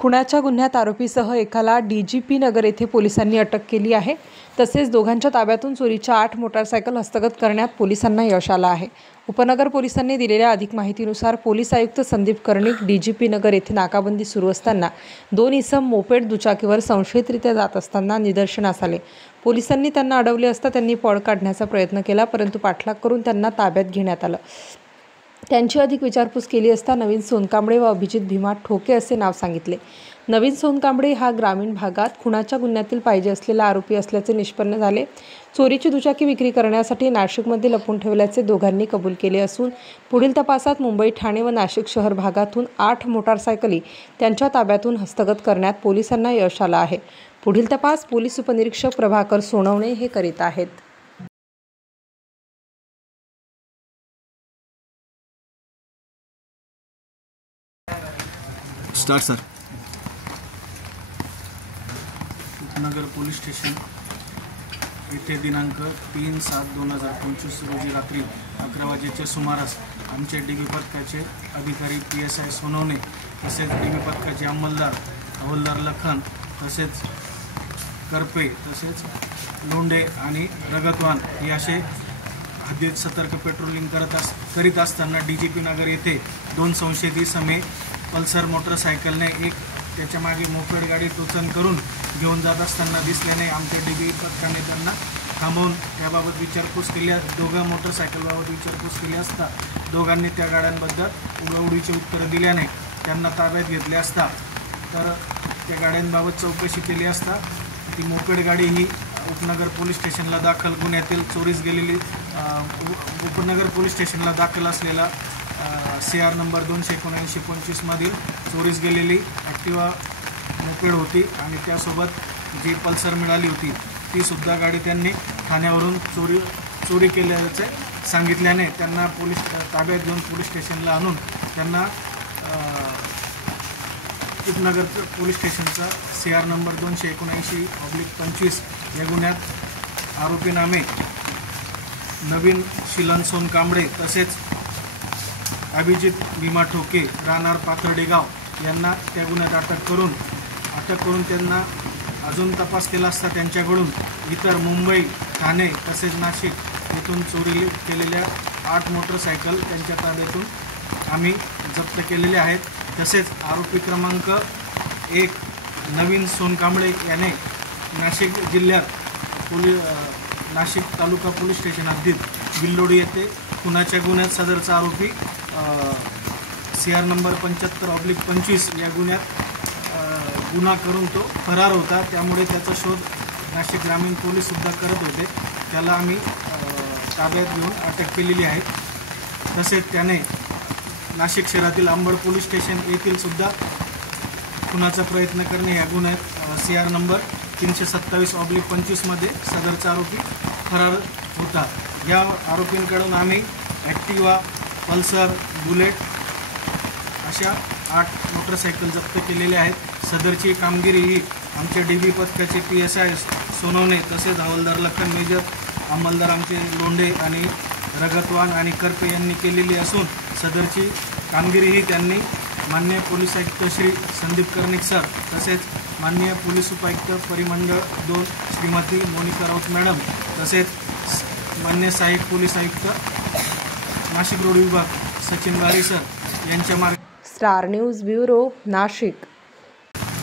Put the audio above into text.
खुनाच्या गुन्ह्यात आरोपीसह एकाला डीजीपी नगर येथे पोलिसांनी अटक केली आहे। तसेच दोघांच्या ताब्यातून चोरीच्या 8 मोटारसायकल हस्तगत करण्यात पोलिसांना यश आलं आहे। उपनगर पोलिसांनी दिलेल्या अधिक माहितीनुसार पोलीस आयुक्त संदीप कर्णिक डीजीपी नगर येथे नाकाबंदी सुरू असताना 2 इसम मोपेड दुचाकीवर संशयितरित्या जात असताना निदर्शनास आले। पोलिसांनी त्यांना अडवले असता त्यांनी पळ काढण्याचा प्रयत्न केला, परंतु पाठलाग करून त्यांना ताब्यात घेण्यात आलं। त्यांची अधिक विचारपूस केली असता नवीन सोनकांबळे व अभिजित भीमा ठोके असे नाव सांगितले। नवीन सोनकांबळे हा ग्रामीण भागात खुनाच्या गुन्ह्यातील पाहिजे असलेला आरोपी असल्याचे निष्पन्न झाले। चोरीची दुचाकी विक्री करण्यासाठी नाशिकमध्ये लपून ठेवल्याचे दोघांनी कबूल केले असून पुढील तपासात मुंबई, ठाणे व नाशिक शहर भागातून 8 मोटारसायकली त्यांच्या ताब्यातून हस्तगत करण्यात पोलिसांना यश आलं आहे। पुढील तपास पोलीस उपनिरीक्षक प्रभाकर सोनवणे हे करीत आहेत। Start sir. उपनगर पोलीस स्टेशन येथे दिनांक 3/7/2025 रोजी रात्री 11 वाजेच्या सुमारास आमचे डीबी पथकाचे अधिकारी PSI सोनवणे तसेच डीबी पथकाचे अंमलदार हवालदार लखन तसेच करपे तसेच लोंढे आणि रगतवान हे असे हद्दीत सतर्क पेट्रोलिंग करीत असताना डीजीपी नगर येथे 2 संशयित इसमे पल्सर मोटरसायकलने एक त्याच्या मागे मोपेड गाडी टोचन करून घेऊन जात असताना दिसल्याने आमच्या डीबी पथकाने त्यांना थांबवून त्याबाबत विचारपूस केली। दोघं मोटरसायकलबाबत विचारपूस केली असता दोघांनी त्या गाड्यांबद्दल उडीची उत्तरं दिल्याने त्यांना ताब्यात घेतले असता तर त्या गाड्यांबाबत चौकशी केली असता ती मोपेड गाडी ही उपनगर पोलीस स्टेशनला दाखल गुन्ह्यातील चोरीस गेलेली उपनगर पोलीस स्टेशनला दाखल असलेला CR नंबर 279-25 मधील चोरीस गेलेली ॲक्टिवा मोपेड होती आणि त्यासोबत जी पल्सर मिळाली होती ती सुद्धा गाडी त्यांनी ठाण्यावरून चोरी केल्याचे सांगितल्याने त्यांना पोलीस ताब्यात घेऊन पोलीस स्टेशनला आणून त्यांना उपनगर पोलीस स्टेशनचा CR नंबर 279/25 या गुन्ह्यात आरोपी नामे नवीन शिलन सोनकांबळे तसेच अभिजित भीमा ठोके राहणार पाथर्डी गाव यांना त्या गुन्ह्यात अटक करून त्यांना अजून तपास केला असता त्यांच्याकडून इतर मुंबई, ठाणे तसेच नाशिक येथून चोरी केलेल्या 8 मोटरसायकल त्यांच्या ताब्यातून आम्ही जप्त केलेले आहेत। तसेच आरोपी क्रमांक 1 नवीन सोनकांबळे याने नाशिक जिल्ह्यात नाशिक तालुका पोलीस स्टेशन हद्दीत बिल्लोडी येथे खुनाच्या गुन्ह्यात सदरचा आरोपी CR नंबर 75/25 या गुन्ह्यात गुन्हा करून तो फरार होता। त्यामुळे त्याचा शोध नाशिक ग्रामीण पोलीससुद्धा करत होते। त्याला आम्ही ताब्यात घेऊन अटक केलेली आहे। तसेच त्याने नाशिक शहरातील अंबड पोलीस स्टेशन येथील सुद्धा खुनाचा प्रयत्न करणे या गुन्ह्यात CR नंबर 327/25 मध्ये सदरचा आरोपी फरार होता। या आरोपींकडून आम्ही ॲक्टिवा, पल्सर, बुलेट अशा 8 मोटरसायकल जप्त केलेले आहेत। सदरची कामगिरी ही आमच्या डीबी पथकाचे PSI सोनवणे तसेच हवालदार लखन मेजर, अंमलदार आमचे लोंढे आणि रगतवान आणि करपे यांनी केलेली असून सदरची कामगिरी ही त्यांनी माननीय पोलीस आयुक्त श्री संदीप कर्णिक सर तसेच माननीय पोलीस उपायुक्त परिमंडळ 2 श्रीमती मोनिका राऊत मॅडम तसेच माननीय सहाय्यक पोलीस आयुक्त नाशिक रोड विभाग सचिन वारी सर यांच्या मार्ग स्टार न्यूज ब्युरो नाशिक।